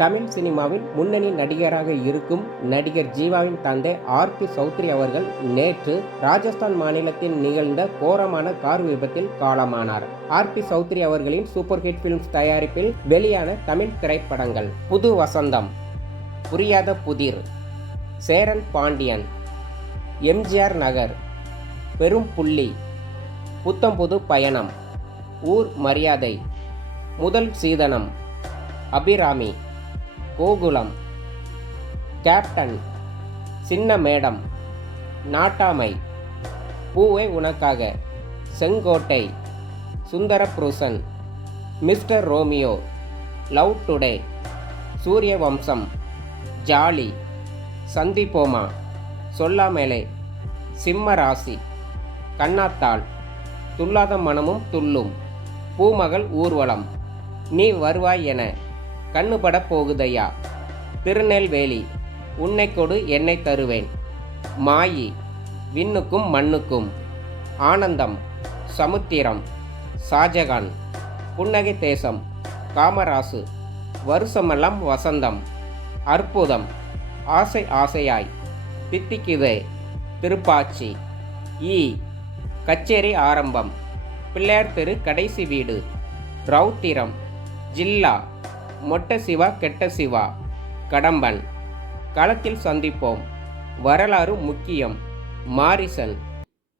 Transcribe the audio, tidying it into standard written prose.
தமிழ் சினிமாவின் முன்னணி நடிகராக இருக்கும் நடிகர் ஜீவாவின் தந்தை ஆர்.பி. சௌத்ரி அவர்கள் நேற்று ராஜஸ்தான் மாநிலத்தில் நிகழ்ந்த கோரமான கார் விபத்தில் காலமானார். ஆர்.பி. சௌத்ரி அவர்களின் சூப்பர் ஹிட் பிலிம்ஸ் தயாரிப்பில் வெளியான தமிழ் திரைப்படங்கள்: புது வசந்தம், புரியாத புதிர், சேரன் பாண்டியன், எம்.ஜி.ஆர். நகர், பெரும் புள்ளி, புத்தம்புது பயணம், ஊர் மரியாதை, முதல் சீதனம், அபிராமி, கோகுலம், கேப்டன், சின்ன மேடம், நாட்டாமை, பூவே உனக்காக, செங்கோட்டை, சுந்தர புருஷன், மிஸ்டர் ரோமியோ, லவ் டுடே, சூரிய வம்சம், ஜாலி, சந்திப்போமா, சொல்லாமலே, சிம்ம ராசி, கண்ணாத்தாள், துள்ளாத மனமும் துள்ளும், பூமகள் ஊர்வலம், நீ வருவாய் என, கண்ணுபட போகுதையா, திருநெல்வேலி, உன்னை கொடு என்னை தருவேன், மாயி, விண்ணுக்கும் மண்ணுக்கும், ஆனந்தம், சமுத்திரம், ஷாஜகான், புன்னகை தேசம், காமராசு, வருஷமெல்லாம் வசந்தம், அற்புதம், ஆசை ஆசையாய், தித்திக்குதே, திருப்பாச்சி, ஈ, கச்சேரி ஆரம்பம், பிள்ளையார் தெரு கடைசி வீடு, ரௌத்திரம், ஜில்லா, மொட்ட சிவா கெட்ட சிவா, கடம்பன், களத்தில் சந்திப்போம், வரலாறு முக்கியம், மாரிசன்,